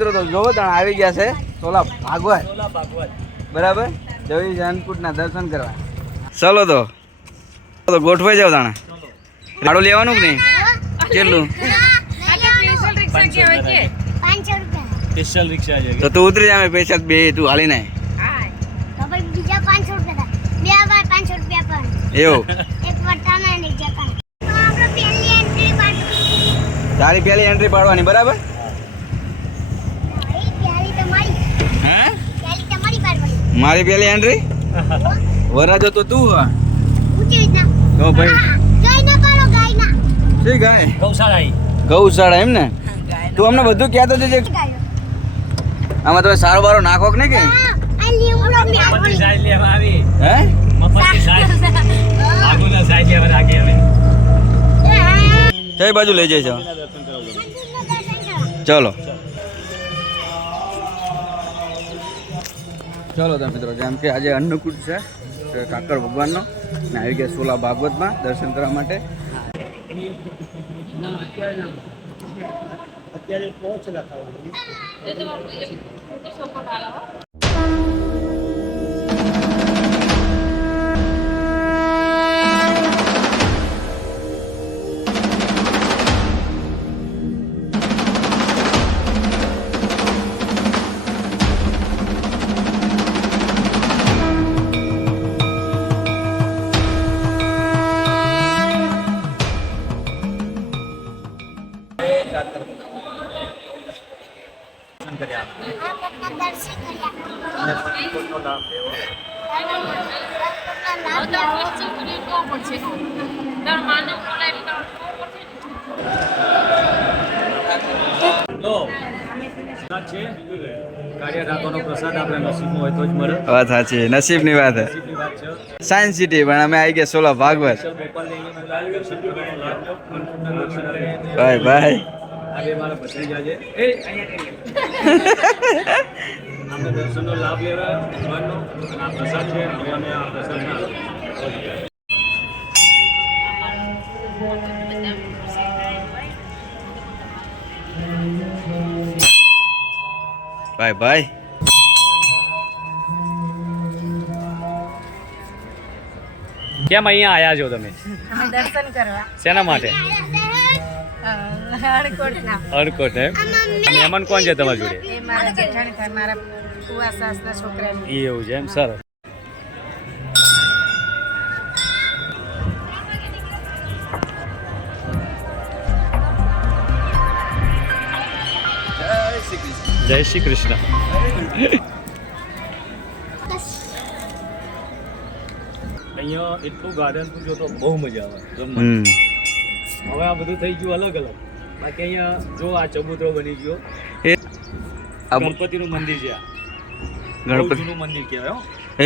મિત્રો તો જોવો તાણ આવી ગયા છે સોલા ભાગવત બરાબર જવી અન્નકૂટના દર્શન કરવા. ચલો તો ગોઠવાઈ જાવ તાણે. ભાડું લેવાનું કે નહીં? કેટલું? સ્પેશિયલ રિક્ષા છે. તો તું ઉતરી જા, પૈસા બે તું હાલી નાય. એવું તારી પહેલી એન્ટ્રી પાડવાની બરાબર? મારી પહેલી એન્ટ્રી વરાજો તો તું તો ભાઈ શી ગાય? ગૌશાળા એમ ને? તું અમને બધું કહેતો છે. આમાં તમે સારો બારો નાખો કે નહીં? હે કઈ બાજુ લઈ જાય છે? ચલો ચલો તો મિત્રો, જેમ કે આજે અન્નકૂટ છે ઠાકર ભગવાનનો ને આવી ગયા સોલા ભાગવતમાં દર્શન કરવા માટે. અત્યારે પહોંચેલા વાત સાચી, નસીબની વાત છે. સાયન્સ સિટી પણ અમે આવી ગયા સોલા ભાગવત. ભાઈ ભાઈ દર્શનનો લાભ લેવા ભગવાનનો આ પ્રસાદ છે. અમે આ પ્રસાદ ભાઈ ભાઈ કેમ અહીંયા આયા છો તમે? દર્શન કરવા. શેના માટે? અડકોટ એમ? મહેમાન કોણ છે તમારી જોડે? એ મારા જેઠાણી થાય, મારા ફુવા સાસના છોકરાની. એવું છે એમ? સરસ. જય શ્રી કૃષ્ણ. અહીંયા એટલું ગાર્ડન તું જો તો બહુ મજા આવે રમવાની. હવે આ બધું થઈ ગયું અલગ અલગ. બાકી અહીંયા જો આ ચબૂતરો બની ગયો, એ ગણપતિનું મંદિર છે. આ ગણપતિ જૂનું મંદિર કહેવાય.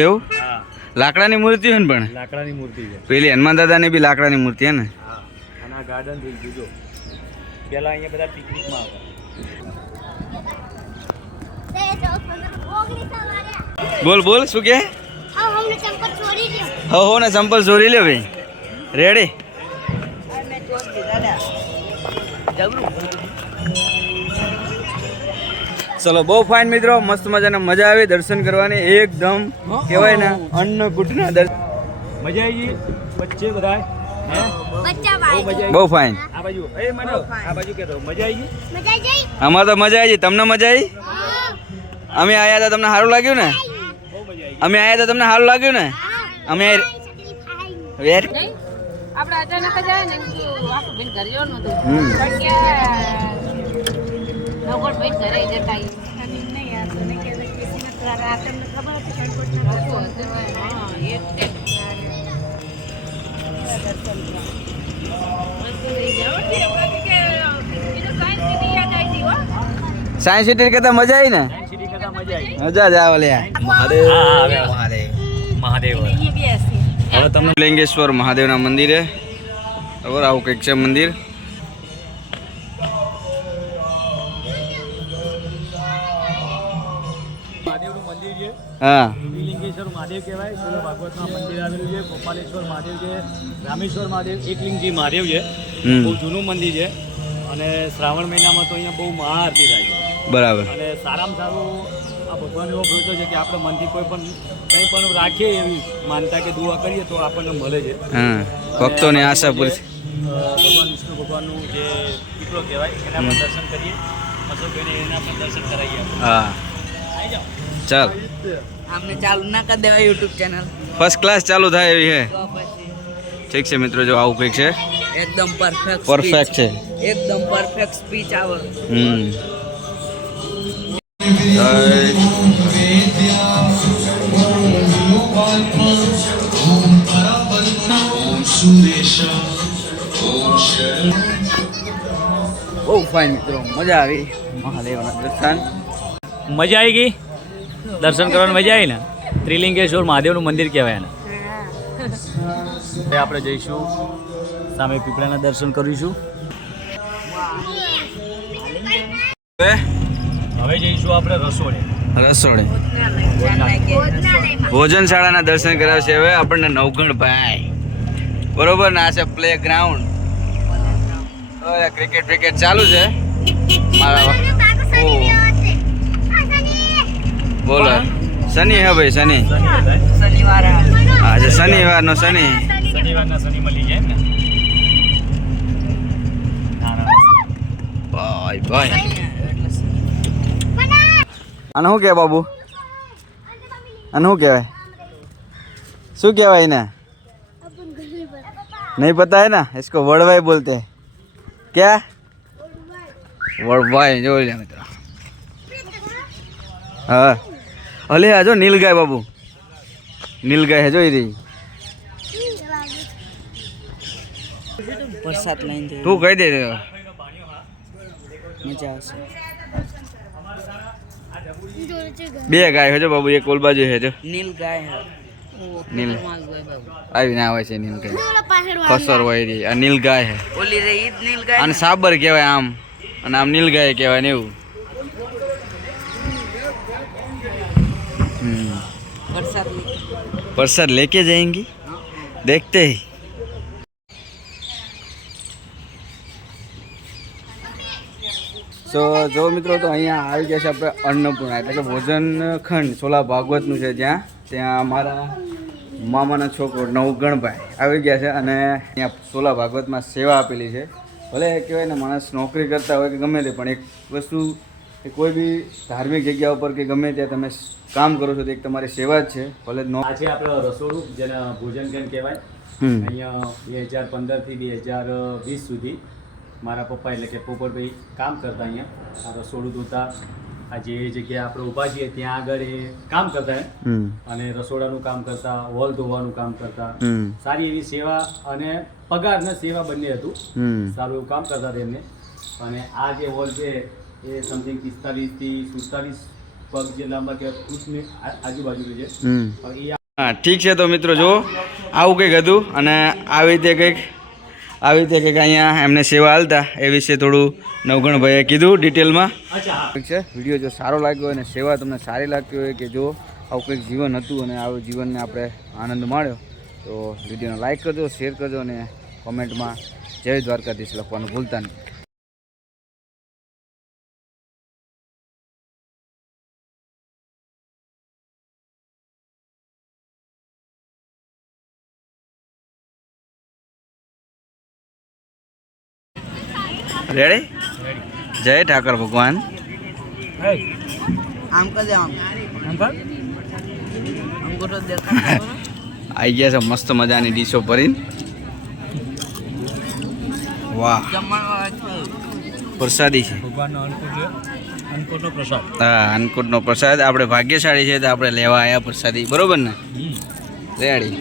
એવું? હા, લાકડાની મૂર્તિ હોય ને? પણ લાકડાની મૂર્તિ છે. પેલી હનુમાન દાદાની બી લાકડાની મૂર્તિ હે ને? હા, અને આ ગાર્ડન થઈ ગયું જો. પેલા અહીંયા બધા પિકનિકમાં આવે. બોલ બોલ શું કે? હો ને ચંપલ ચોરી લ્યો ભાઈ. રેડી? ચલો બહુ ફાઇન મિત્રો, મસ્ત મજાના મજા આવી દર્શન કરવાની. એકદમ કહેવાય ને અન્નકૂટના દર્શન. મજા આવી ગઈ વચ્ચે બધા. બહુ ફાઇન. આ બાજુ એ મને આ બાજુ કહેતો મજા આવી ગઈ. અમારે તો મજા આવી. તમને મજા આવી? અમે આયા હતા, તમને સારું લાગ્યું ને? અમે આયા હતા, તમને સારું લાગ્યું ને? અમે વેર આપણે અચાનક જ આવે ને આખું બેન ઘર જવાનું હતું. નવગઢ ભાઈ ઘરે જતા નહીં આવતો ને કે તમને ખબર હતી સાયન્સ સિટી કરતા મજા આવી ને? મજા જ આવે લે. મહાદેવ મહાદેવ. હવે તમને લિંગેશ્વર મહાદેવના મંદિરે બરાબર આવું કંઈક છે મંદિર. મહાદેવનું મંદિર છે. હા, લિંગેશ્વર મહાદેવ કહેવાય. સોલા ભાગવતમાં મંદિર આવેલું છે. ગોપાલેશ્વર મહાદેવ છે, રામેશ્વર મહાદેવ, એકલિંગજી મહાદેવ છે. બહુ જૂનું મંદિર છે અને શ્રાવણ મહિનામાં તો અહીંયા બહુ મહાઆરતી થાય છે. બરાબર. અને સારામાં સારું આ ભગવાન એવો ભરોસો છે કે આપણે મનથી કોઈ પણ કંઈ પણ રાખીએ એવી માનતા કે દુઆ કરીએ તો આપણને મળે છે. હા, ભક્તોની આશા પૂરી. ભગવાન વિષ્ણુ ભગવાનનું જે દીકરો કહેવાય એના પણ દર્શન કરીએ. અશોકભાઈને એના પણ દર્શન કરાવીએ. હા, આવી જાઓ. ચાલ. આમને ચાલુ ના કરી દેવાય યુટ્યુબ ચેનલ ફર્સ્ટ ક્લાસ ચાલુ થાય એવી છે. તો પછી ઠીક છે મિત્રો, જો આવું કંઈક છે. એકદમ પરફેક્ટ પરફેક્ટ છે. એકદમ પરફેક્ટ સ્પીચ આવે. બહુ ફાઇન મિત્રો, મજા આવી મહાદેવના દર્શન. મજા આવી ગઈ દર્શન કરવાની મજા આવી ને. ત્રિલિંગેશ્વર મહાદેવનું મંદિર કહેવાય ને. આપણે જઈશું સામે પીપળાના દર્શન કરીશું. હવે જઈશું આપણે રસોડે. રસોડે ભોજનશાળાના દર્શન કરાવશે હવે આપણને નવગણભાઈ. બરોબર ને, આ છે પ્લે ગ્રાઉન્ડ. ક્રિકેટ ચાલુ છે. મારા બોલો શનિ હે ભાઈ, શનિ. શનિવાર આજે શનિવારનો શનિ. શનિવારના શનિ મળી જાય ને. ભાઈ ભાઈ આને શું કહેવાય બાબુ? આને શું કહેવાય? શું કહેવાય ને? नहीं पता है ना, इसको वड़वाई बोलते हैं. क्या? वड़वाई जो मित्र. हाँ, अले आ जो नीलगाय बाबू, नीलगाय है जो ये. વરસાદ લઈને જઈએ. તું કહી દે. મજા આવશે. બે ગાય है जो बाबू, एक ओल बाजू है जो નીલ ગાય હે. નીલ આવી ના આવે છે. નીલગાય ખસર હોય રહી. આ નીલગાય હે. ઓલી રે ઈદ નીલ ગાય. અને સાબર કહેવાય આમ, અને આમ નીલગાય કહેવાય ને એવું. વરસાદ प्रसाद लेके जाएंगी, देखते ही. તો જો મિત્રો, તો અહીંયા આવી ગયા છે આપણે અન્નપૂર્ણા, એટલે કે ભોજન ખંડ સોલા ભાગવતનું છે જ્યાં. ત્યાં અમારા મામાના છોકરો નવગણભાઈ આવી ગયા છે અને અહીંયા સોલા ભાગવતમાં સેવા આપેલી છે. ભલે કહેવાય ને, માણસ નોકરી કરતા હોય કે ગમે તે, પણ એક વસ્તુ કે કોઈ બી ધાર્મિક જગ્યા ઉપર કે ગમે ત્યાં તમે કામ કરો છો તો એક તમારી સેવા જ છે. ભલે આ છે આપણું રસોડું, જેને ભોજન કેમ કહેવાય. અહીંયા 2015 થી 2020 સુધી મારા પપ્પા એટલે કે પોપટભાઈ કામ કરતા. અહીંયા આ રસોડું ધોતા, આ જે જગ્યાએ આપણે ઊભા છીએ ત્યાં આગળ એ કામ કરતા અને રસોડાનું કામ કરતા, હોલ ધોવાનું કામ કરતા. સારી એવી સેવા અને પગાર ને સેવા બંને હતું. સારું એવું કામ કરતા તેમને. અને આ જે હોલ છે એ સમથિંગ 45 થી 47 પગ જેટલામાં કે ફૂટની આજુબાજુ છે. હા, ઠીક છે. તો મિત્રો જો આવું કંઈક હતું અને આવી રીતે કંઈક અહીંયા એમને સેવા હાલતા એ વિશે થોડું નવગણભાઈએ કીધું ડિટેલમાં. ઠીક છે. વિડીયો જો સારો લાગ્યો હોય અને સેવા તમને સારી લાગતી હોય કે જો આવું કંઈક જીવન હતું અને આવું જીવનને આપણે આનંદ માણ્યો તો વિડીયોને લાઈક કરજો, શેર કરજો અને કોમેન્ટમાં જય દ્વારકાધીશ લખવાનું ભૂલતા નહીં. રેડી? જય ઠાકર ભગવાન. આમ કરજે, આમ અંગૂઠો દેખાતો. આવી ગયા છે મસ્ત મજાની ડીશો ભરીને. વાહ, પ્રસાદી છે. ભગવાનનો અન્નકૂટનો પ્રસાદ. હા, અન્નકૂટનો પ્રસાદ. આપણે ભાગ્યશાળી છે તો આપણે લેવા આવ્યા પ્રસાદી. બરોબર ને? રેડી.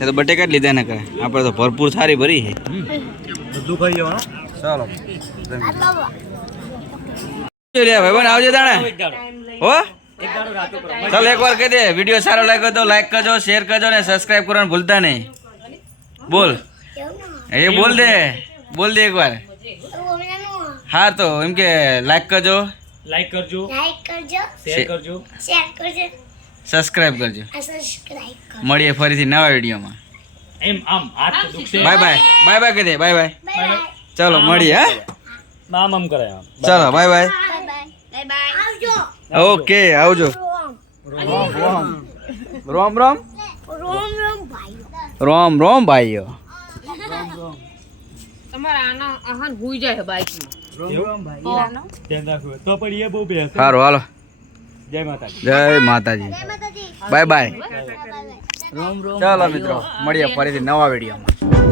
એ તો બટેકા જ લીધા ને કરે. આપણે તો ભરપૂર થારી ભરી છે. બધું ખાઈ જવાનું. ચાલો ભાઈ બન આવજે તાણે. હો ચાલ, એકવાર કહી દે, વિડીયો સારો લાગ્યો તો લાઈક કરજો, શેર કરજો ને સબસ્ક્રાઇબ કરવાનું ભૂલતા નહીં. બોલ એ બોલ દે એકવાર. હા, તો એમ કે લાઈક કરજો, શેર કરજો, સબસ્ક્રાઇબ કરજો. મળીએ ફરીથી નવા વિડીયોમાં. એમ આમ હાથ દુખશે. બાય કહી દે. બાય. ચાલો મળીએ. હા, આમ કરે. ચાલો બાય. Bye bye. ઓકે આવજો રોમ રોમ રોમ રોમ ભાઈઓ તમારા આના આહાન હુઈ જાય બાઈકમાં તો પણ એ બહુ બેસ સારું હાલો જય માતાજી જય માતાજી બાય બાય ચાલો મિત્રો મળીએ ફરીથી નવા વિડીયોમાં